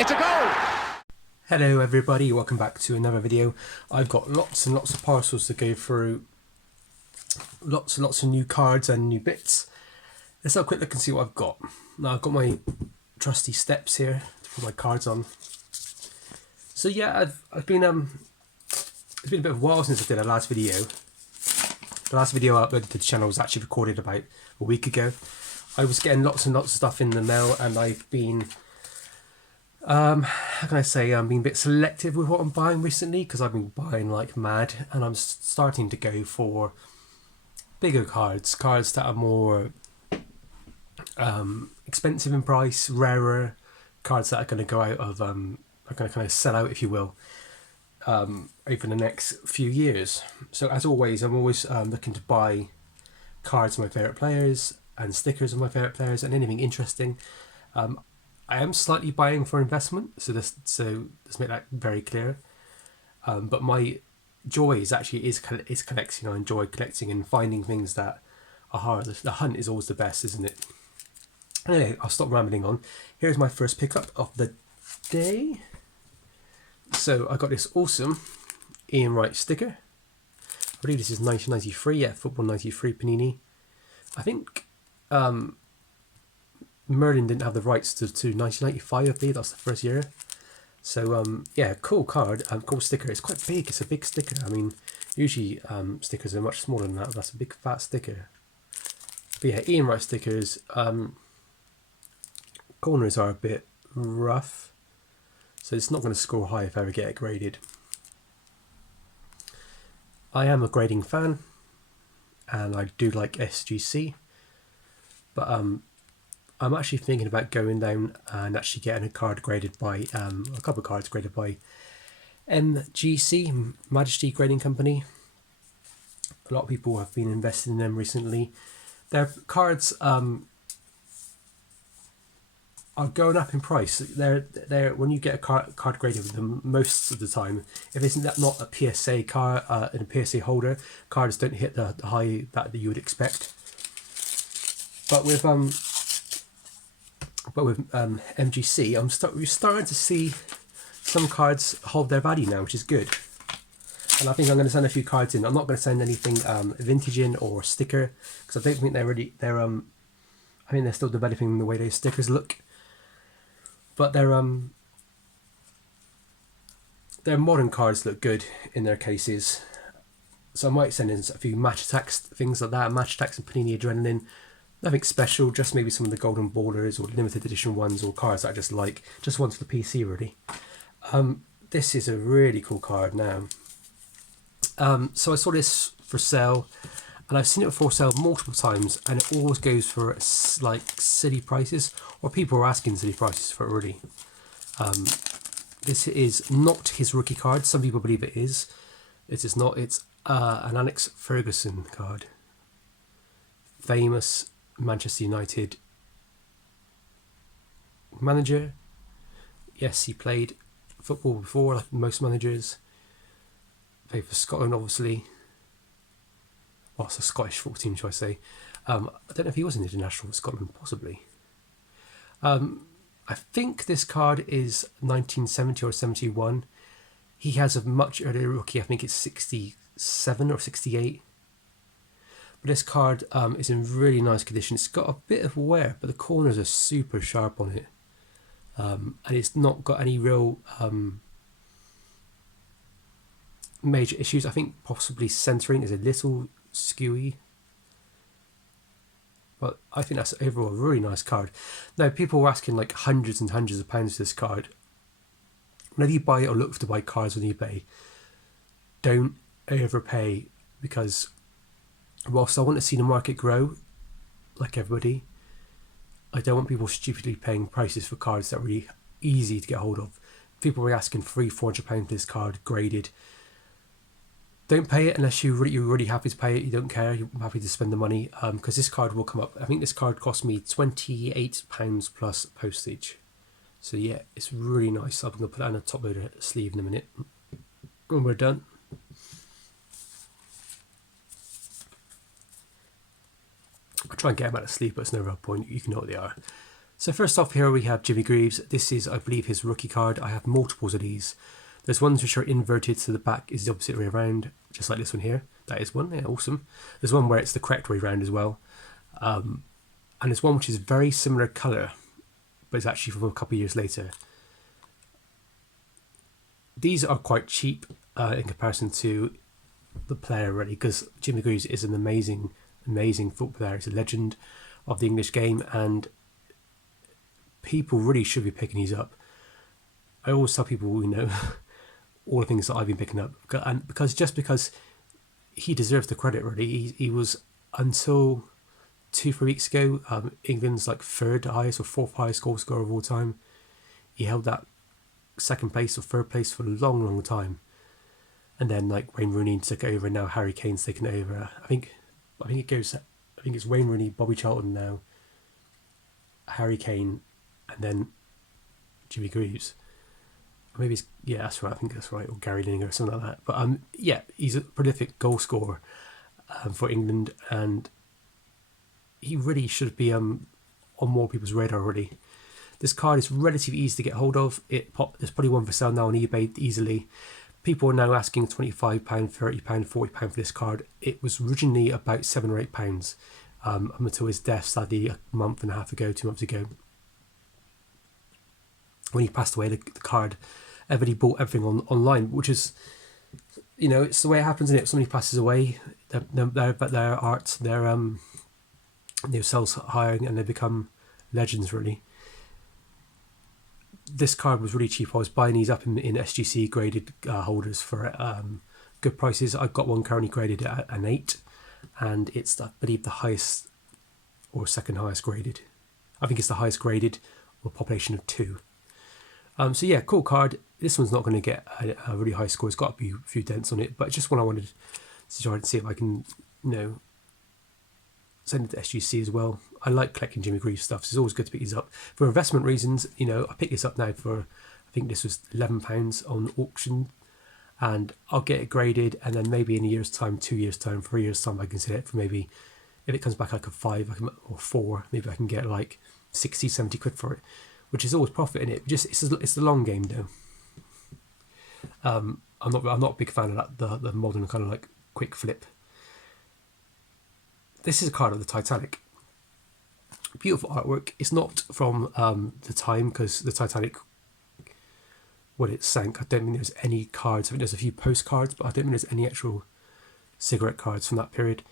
It's a goal! Hello everybody, welcome back to another video. I've got lots and lots of parcels to go through. Lots and lots of new cards and new bits. Let's have a quick look and see what I've got. Now I've got my trusty steps here to put my cards on. So yeah, I've been it's been a bit of a while since I did a last video. The last video I uploaded to the channel was actually recorded about a week ago. I was getting lots and lots of stuff in the mail, and I've been how can I say, I'm being a bit selective with what I'm buying recently, because I've been buying like mad, and I'm starting to go for bigger cards that are more expensive in price, rarer cards that are going to go out of are going to kind of sell out, if you will, over the next few years. So as always, I'm always looking to buy cards of my favourite players and stickers of my favourite players and anything interesting. I am slightly buying for investment, so let's make that very clear. But my joy is collecting. I enjoy collecting and finding things that are hard. The hunt is always the best, isn't it? Anyway, I'll stop rambling on. Here's my first pickup of the day. So I got this awesome Ian Wright sticker. I believe this is 1993, yeah, Football 93 Panini. I think Merlin didn't have the rights to 1995, I believe. That's the first year. So yeah, cool card, cool sticker. It's quite big. It's a big sticker. I mean, usually stickers are much smaller than that. But that's a big fat sticker. But yeah, Ian Wright stickers. Corners are a bit rough, so it's not going to score high if I ever get it graded. I am a grading fan, and I do like SGC, but I'm actually thinking about going down and actually getting a card graded by a couple of cards graded by MGC, Majesty Grading Company. A lot of people have been investing in them recently. Their cards are going up in price. They're when you get a card graded with them, most of the time, if it's not a PSA card and a PSA holder, cards don't hit the high that you would expect. But with MGC, we're starting to see some cards hold their value now, which is good. And I think I'm going to send a few cards in. I'm not going to send anything vintage in or sticker, because I don't think I think they're still developing the way their stickers look. But their modern cards look good in their cases. So I might send in a few match attacks, things like that, match attacks and Panini Adrenaline. Nothing special, just maybe some of the golden borders or limited edition ones or cards that I just like. Just ones for the PC, really. This is a really cool card now. So I saw this for sale, and I've seen it for sale multiple times, and it always goes for like silly prices, or people are asking silly prices for it, really. This is not his rookie card. Some people believe it is. It is not. It's an Alex Ferguson card. Famous Manchester United manager. Yes, he played football before, like most managers. Played for Scotland, obviously. Well, it's a Scottish football team, shall I say. I don't know if he was an international for Scotland, possibly. I think this card is 1970 or 71. He has a much earlier rookie, I think it's 67 or 68. But this card is in really nice condition. It's got a bit of wear, but the corners are super sharp on it. And it's not got any real major issues. I think possibly centering is a little skewy. But I think that's overall a really nice card. Now, people were asking like hundreds and hundreds of pounds for this card. Whenever you buy it or look to buy cards on eBay, don't overpay, because whilst I want to see the market grow, like everybody, I don't want people stupidly paying prices for cards that are really easy to get hold of. People were asking £300-400 for this card graded. Don't pay it unless you're really happy to pay it. You don't care. You're happy to spend the money, because this card will come up. I think this card cost me £28 plus postage. So yeah, it's really nice. I'm going to put that on the top of the sleeve in a minute when we're done. I try and get them out of sleep, but it's no real point. You can know what they are. So first off here we have Jimmy Greaves. This is, I believe, his rookie card. I have multiples of these. There's ones which are inverted, so the back is the opposite way around, just like this one here. That is one, yeah, awesome. There's one where it's the correct way around as well. And there's one which is very similar colour, but it's actually from a couple of years later. These are quite cheap in comparison to the player, really, because Jimmy Greaves is an amazing, amazing football player. He's a legend of the English game, and people really should be picking these up. I always tell people, all the things that I've been picking up, and because he deserves the credit, really. He was, until 2-3 weeks ago, England's like third highest or fourth highest goal scorer of all time. He held that second place or third place for a long, long time, and then like Wayne Rooney took over, and now Harry Kane's taken over. I think it's Wayne Rooney, Bobby Charlton now, Harry Kane, and then Jimmy Greaves. Maybe it's, yeah, that's right. I think that's right, or Gary Lineker or something like that. But yeah, he's a prolific goal scorer for England, and he really should be on more people's radar already. This card is relatively easy to get hold of. There's probably one for sale now on eBay easily. People are now asking £25, £30, £40 for this card. It was originally about £7 or £8 up until his death, sadly, a month and a half ago, 2 months ago. When he passed away, the card, everybody bought everything online, which is, it's the way it happens, isn't it? If somebody passes away, their art, their sells hiring, and they become legends, really. This card was really cheap. I was buying these up in SGC graded holders for good prices. I've got one currently graded at an 8, and it's, I believe, the highest or second highest graded. I think it's the highest graded with a population of 2. So yeah, cool card. This one's not going to get a really high score. It's got a few dents on it, but it's just one I wanted to try and see if I can, send it to SGC as well. I like collecting Jimmy Greaves stuff, so it's always good to pick these up. For investment reasons, I picked this up now for, I think this was £11 on auction, and I'll get it graded, and then maybe in a year's time, 2 years' time, 3 years' time, I can sell it for maybe, if it comes back like a 5 or 4, maybe I can get like 60, 70 quid for it, which is always profit in it. It's the long game though. I'm not a big fan of that, the modern kind of like quick flip. This is a card of the Titanic. Beautiful artwork. It's not from the time, because the Titanic, when it sank, I don't think there's any cards. I think there's a few postcards, but I don't think there's any actual cigarette cards from that period.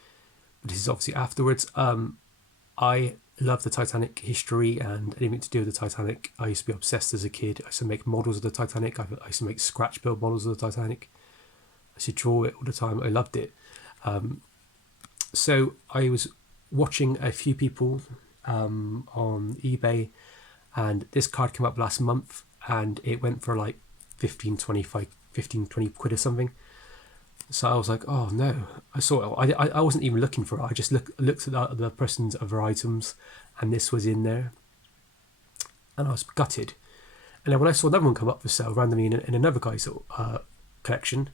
But this is obviously afterwards. I love the Titanic history and anything to do with the Titanic. I used to be obsessed as a kid. I used to make models of the Titanic. I used to make scratch build models of the Titanic. I used to draw it all the time. I loved it. So I was watching a few people on eBay, and this card came up last month, and it went for like 15, 20 quid or something. So I was like, oh no. I saw it. I wasn't even looking for it. I just looked at the person's other items, and this was in there, and I was gutted. And then when I saw another one come up for sale randomly in another guy's collection,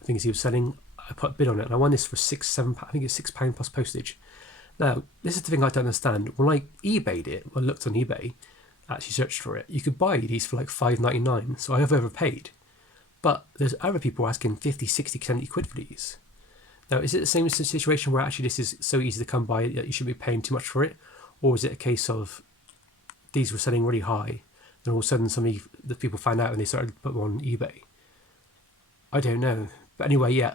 I think he was selling, I put a bid on it, and I won this for £6-7. I think it's £6 plus postage. Now, this is the thing I don't understand. When I eBayed it, I looked on eBay, actually searched for it, you could buy these for like £5.99, so I have overpaid. But there's other people asking 50, 60, 70 quid for these. Now, is it the same situation where actually this is so easy to come by that you shouldn't be paying too much for it? Or is it a case of these were selling really high, and all of a sudden the people found out and they started to put them on eBay? I don't know. But anyway, yeah,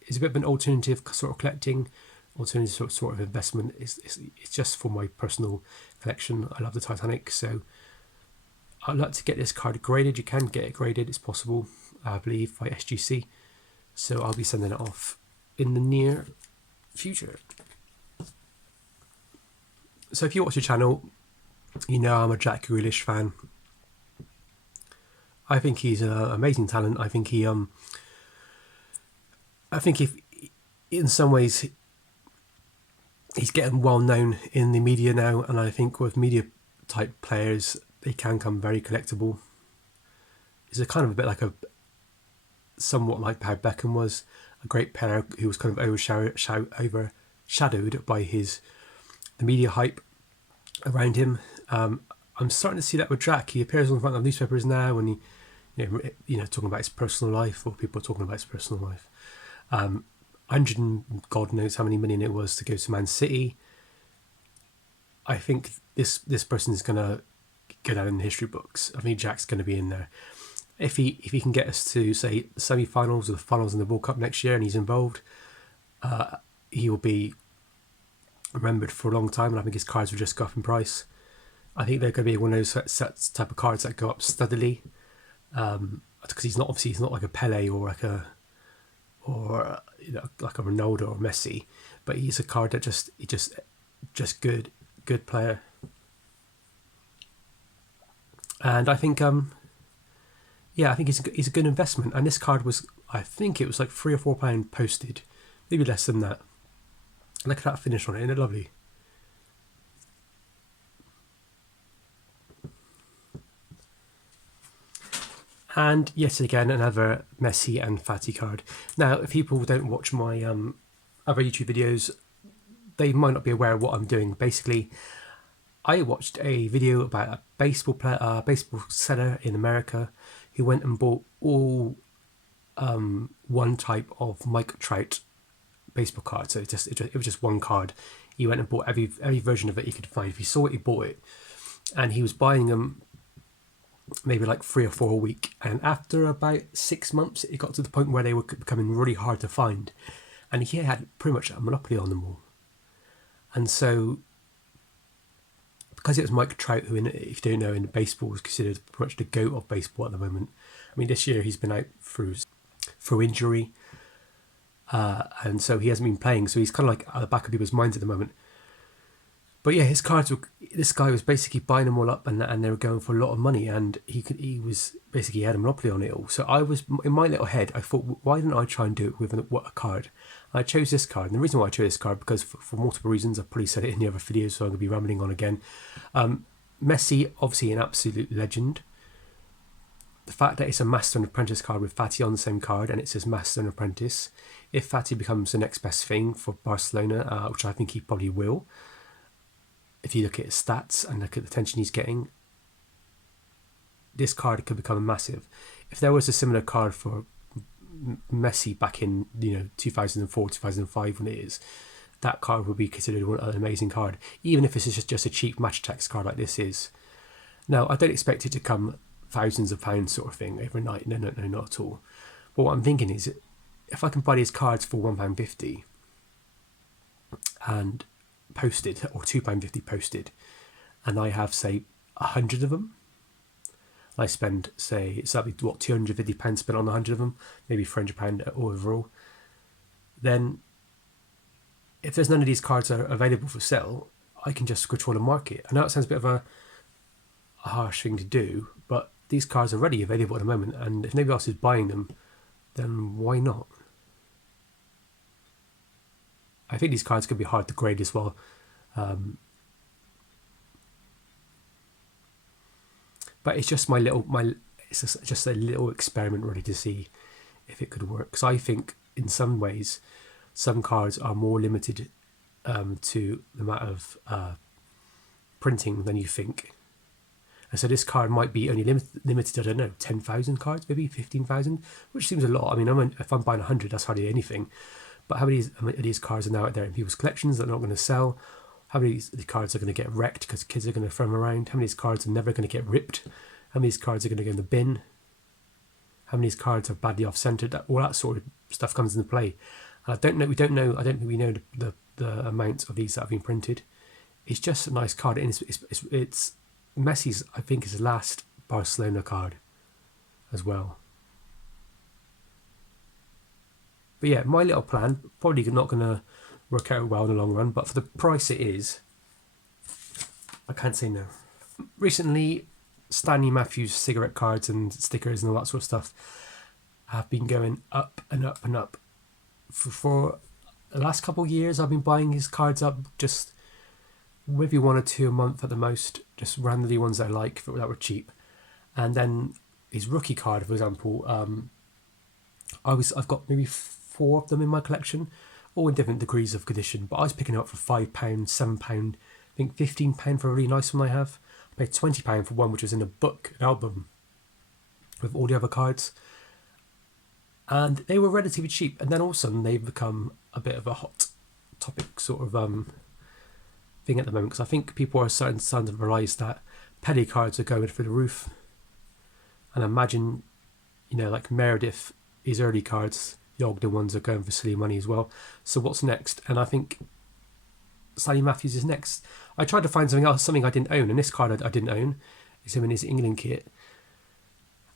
it's a bit of an alternative sort of collecting, alternative sort of investment. It's just for my personal collection. I love the Titanic, so I'd like to get this card graded. You can get it graded, it's possible, I believe, by SGC. So I'll be sending it off in the near future. So if you watch the channel, you know I'm a Jack Grealish fan. I think he's an amazing talent. I think if in some ways he's getting well known in the media now, and I think with media type players, they can come very collectible. He's a kind of a bit like somewhat like how Beckham was, a great player who was kind of overshadowed by the media hype around him. I'm starting to see that with Jack. He appears on the front of newspapers now, and talking about his personal life, or people are talking about his personal life. 100 and God knows how many million it was to go to Man City. I think this person is going to go down in the history books. I think Jack's going to be in there. If he can get us to, say, the semi-finals or the finals in the World Cup next year, and he's involved, he will be remembered for a long time, and I think his cards will just go up in price. I think they're going to be one of those sets type of cards that go up steadily, because he's not like a Pele or like a Ronaldo or Messi, but he's a card that just good player. And I think I think he's a good investment. And this card was, I think it was like £3 or £4 posted, maybe less than that. Look at that finish on it, isn't it lovely? And yet again, another Messi and Fati card. Now, if people don't watch my other YouTube videos, they might not be aware of what I'm doing. Basically, I watched a video about a baseball seller in America who went and bought all one type of Mike Trout baseball card. So it was just one card. He went and bought every version of it he could find. If he saw it, he bought it, and he was buying them maybe like 3 or 4 a week. And after about 6 months, it got to the point where they were becoming really hard to find, and he had pretty much a monopoly on them all. And so, because it was Mike Trout, who, if you don't know, in baseball is considered pretty much the GOAT of baseball at the moment. I mean, this year he's been out through injury, and so he hasn't been playing. So he's kind of like at the back of people's minds at the moment. But yeah, his cards were. This guy was basically buying them all up, and they were going for a lot of money, and he was basically had a monopoly on it all. So I was, in my little head, I thought, why didn't I try and do it with a card? I chose this card, and the reason why I chose this card, because for multiple reasons, I've probably said it in the other videos, so I'm going to be rambling on again. Messi, obviously an absolute legend. The fact that it's a Master and Apprentice card with Fati on the same card, and it says Master and Apprentice. If Fati becomes the next best thing for Barcelona, which I think he probably will, if you look at his stats and look at the attention he's getting, this card could become massive. If there was a similar card for Messi back in 2004, 2005 when it is, that card would be considered an amazing card, even if it's just a cheap match text card like this is. Now, I don't expect it to come thousands of pounds sort of thing overnight. No, not at all. But what I'm thinking is, if I can buy these cards for £1.50 and posted, or £2.50 posted, and I have, say, 100 of them, I spend, say, it's that'd be what, £250 spent on 100 of them, maybe £400 overall. Then, if there's none of these cards are available for sale, I can just control the market. I know it sounds a bit of a harsh thing to do, but these cards are already available at the moment, and if nobody else is buying them, then why not? I think these cards could be hard to grade as well. But it's just it's just a little experiment really to see if it could work. Because I think in some ways, some cards are more limited to the amount of printing than you think. And so this card might be only limited, I don't know, 10,000 cards, maybe 15,000, which seems a lot. I mean, if I'm buying 100, that's hardly anything. But how many of these cards are now out there in people's collections that are not going to sell? How many of these cards are going to get wrecked because kids are going to throw them around? How many of these cards are never going to get ripped? How many of these cards are going to go in the bin? How many of these cards are badly off-centered? All that sort of stuff comes into play. And I don't think we know the amount of these that have been printed. It's just a nice card. And it's Messi's, I think, is his last Barcelona card as well. But yeah, my little plan, probably not going to work out well in the long run, but for the price it is, I can't say no. Recently, Stanley Matthews cigarette cards and stickers and all that sort of stuff have been going up and up and up. For the last couple of years, I've been buying his cards up, just maybe 1 or 2 a month at the most, just randomly ones I like that were cheap. And then his rookie card, for example, I've got maybe 4 of them in my collection, all in different degrees of condition, but I was picking it up for £5, £7, I think £15 for a really nice one I have. I paid £20 for one which was in a book, an album, with all the other cards. And they were relatively cheap. And then all of a sudden they've become a bit of a hot topic sort of thing at the moment. Because I think people are starting to realise that penny cards are going through the roof. And imagine, like Meredith, his early cards, the Ogden ones are going for silly money as well. So what's next? And I think Stanley Matthews is next. I tried to find something else, something I didn't own, and this card I didn't own. It's him in his England kit.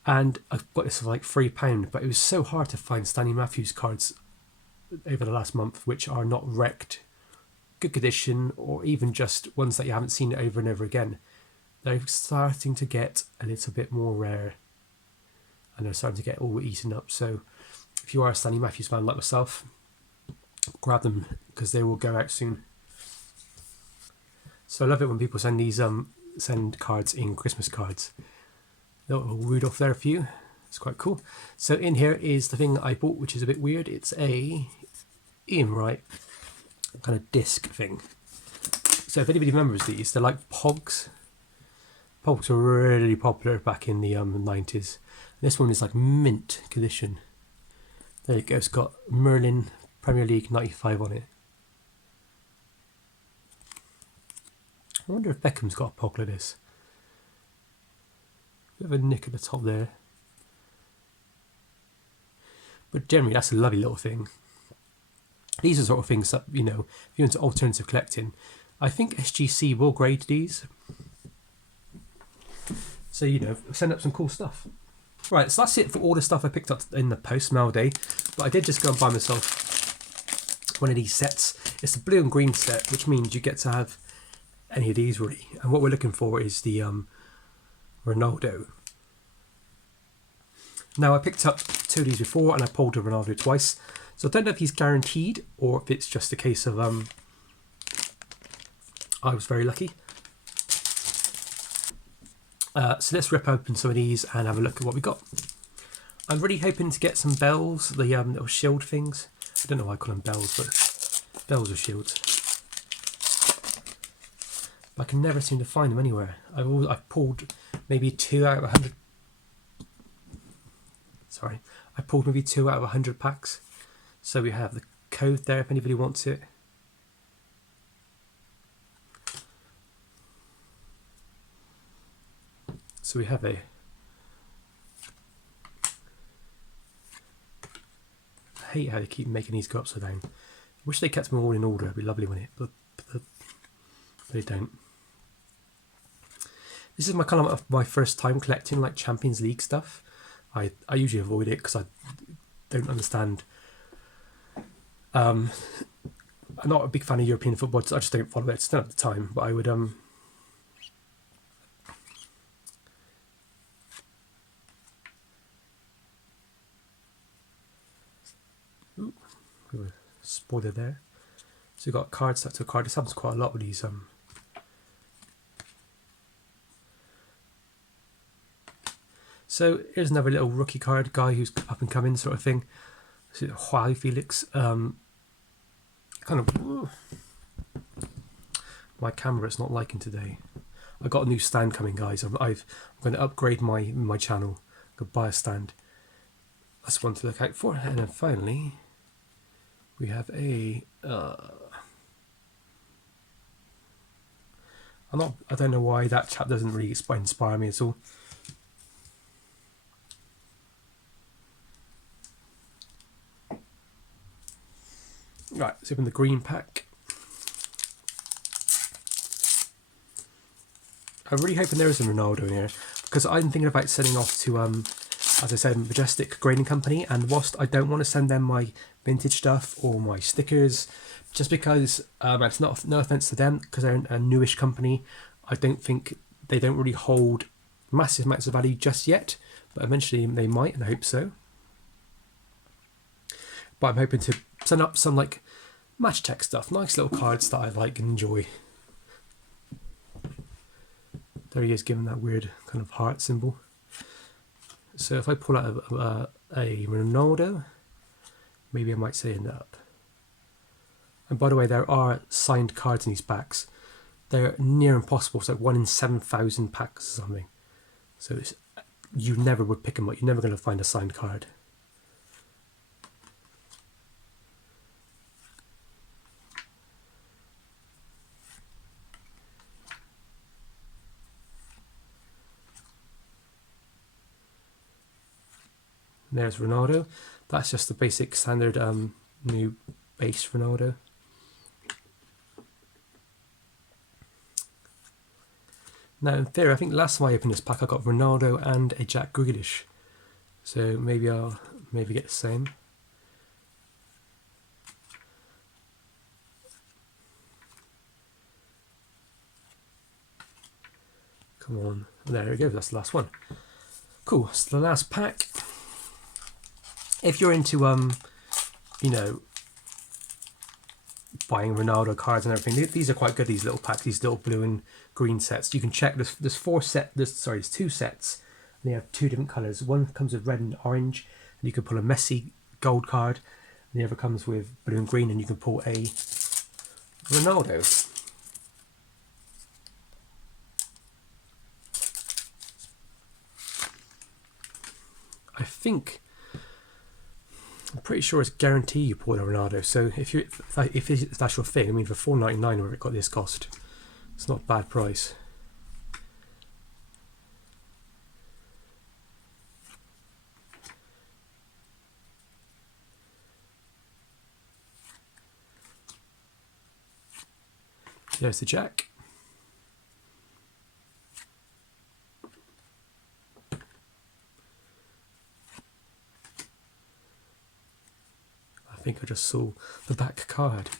And I got this for like £3, but it was so hard to find Stanley Matthews cards over the last month which are not wrecked, good condition, or even just ones that you haven't seen over and over again. They're starting to get a little bit more rare, and they're starting to get all eaten up. So if you are a Stanley Matthews fan like myself, grab them because they will go out soon. So I love it when people send these send cards in Christmas cards. Little Rudolph there for you. It's quite cool. So in here is the thing I bought, which is a bit weird. It's a Ian Wright kind of disc thing. So if anybody remembers these, they're like Pogs. Pogs were really popular back in the 90s. This one is like mint condition. There you go. It's got Merlin Premier League 95 on it. I wonder if Beckham's got a Pog like this. Bit of a nick at the top there. But generally, that's a lovely little thing. These are sort of things that, if you're into alternative collecting, I think SGC will grade these. So, send up some cool stuff. Right, so that's it for all the stuff I picked up in the post-mail day. But I did just go and buy myself one of these sets. It's the blue and green set, which means you get to have any of these really. And what we're looking for is the Ronaldo. Now I picked up two of these before and I pulled a Ronaldo twice, so I don't know if he's guaranteed or if it's just a case of I was very lucky. So let's rip open some of these and have a look at what we got. I'm really hoping to get some bells, the little shield things. I don't know why I call them bells, but bells or shields. I can never seem to find them anywhere. I've pulled maybe 2 out of 100. Sorry, I pulled maybe 2 out of 100 packs. So we have the code there if anybody wants it. So we have I hate how they keep making these go upside down. I wish they kept them all in order. It'd be lovely, wouldn't it? But they don't. This is my kind of my first time collecting like Champions League stuff. I usually avoid it because I don't understand. I'm not a big fan of European football, so I just don't follow it. I just don't have the time. But I would Ooh, we were spoiler there. So we've got card set to a card. This happens quite a lot with these So here's another little rookie card guy who's up and coming sort of thing. This is Joao Felix. Kind of my camera's not liking today. I got a new stand coming, guys. I'm going to upgrade my channel. I'm going to buy a stand. That's one to look out for. And then finally, we have a. I don't know why that chap doesn't really inspire me at all. Right, let's open the green pack. I'm really hoping there is a Ronaldo in here because I'm thinking about sending off to, as I said, Majestic Grading Company, and whilst I don't want to send them my vintage stuff or my stickers, just because it's not no offense to them because they're a newish company, I don't think they don't really hold massive amounts of value just yet, but eventually they might, and I hope so. But I'm hoping to send up some like match tech stuff, nice little cards that I like and enjoy. There he is, giving that weird kind of heart symbol. So if I pull out a Ronaldo, maybe I might say end up. And by the way, there are signed cards in these packs. they're near impossible. It's like 1 in 7,000 packs or something. So you never would pick them up. You're never going to find a signed card. There's Ronaldo. That's just the basic standard new base Ronaldo. Now in theory, I think last time I opened this pack I got Ronaldo and a Jack Grealish. So maybe I'll get the same. Come on. There we go, that's the last one. Cool, so the last pack. If you're into you know, buying Ronaldo cards and everything, these are quite good, these little packs, these little blue and green sets. You can check there's there's 2 sets, and they have 2 different colours. One comes with red and orange, and you can pull a Messi gold card, and the other comes with blue and green, and you can pull a Ronaldo. I'm pretty sure it's guaranteed you pull a Ronaldo. So if that's your thing, I mean, for $4.99 where it got this cost, it's not a bad price. There's the Jack. I think I just saw the back card.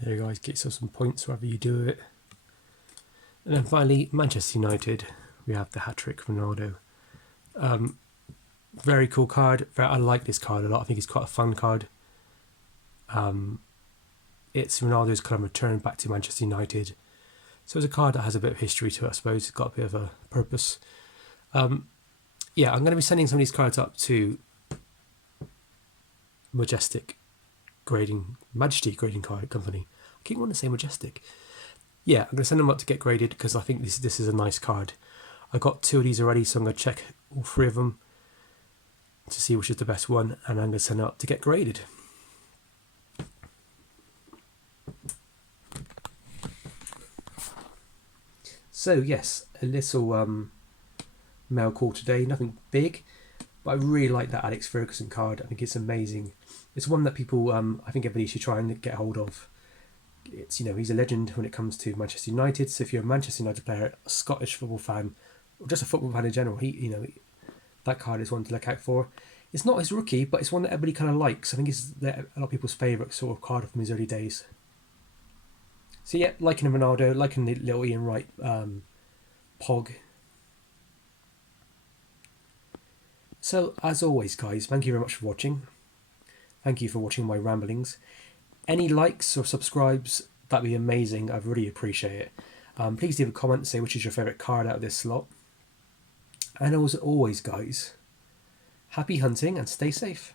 There you guys, get yourself some points wherever you do it. And then finally, Manchester United, we have the hat-trick Ronaldo. Very cool card. I like this card a lot. I think it's quite a fun card. It's Ronaldo's kind of return back to Manchester United. So it's a card that has a bit of history to it, I suppose. It's got a bit of a purpose. Yeah, I'm going to be sending some of these cards up to Majesty Grading Card Company. I keep wanting to say Majestic. Yeah, I'm going to send them up to get graded because I think this is a nice card. I got 2 of these already, so I'm going to check all 3 of them to see which is the best one, and I'm going to send it up to get graded. So yes, a little mail call today, nothing big, but I really like that Alex Ferguson card. I think it's amazing. It's one that people, I think everybody should try and get hold of. It's, he's a legend when it comes to Manchester United. So if you're a Manchester United player, a Scottish football fan, or just a football fan in general, that card is one to look out for. It's not his rookie, but it's one that everybody kind of likes. I think it's a lot of people's favourite sort of card from his early days. So yeah, liking Ronaldo, liking the little Ian Wright Pog. So as always, guys, thank you very much for watching. Thank you for watching my ramblings. Any likes or subscribes, that'd be amazing. I'd really appreciate it. Please leave a comment, say which is your favourite card out of this slot. And as always, guys, happy hunting and stay safe.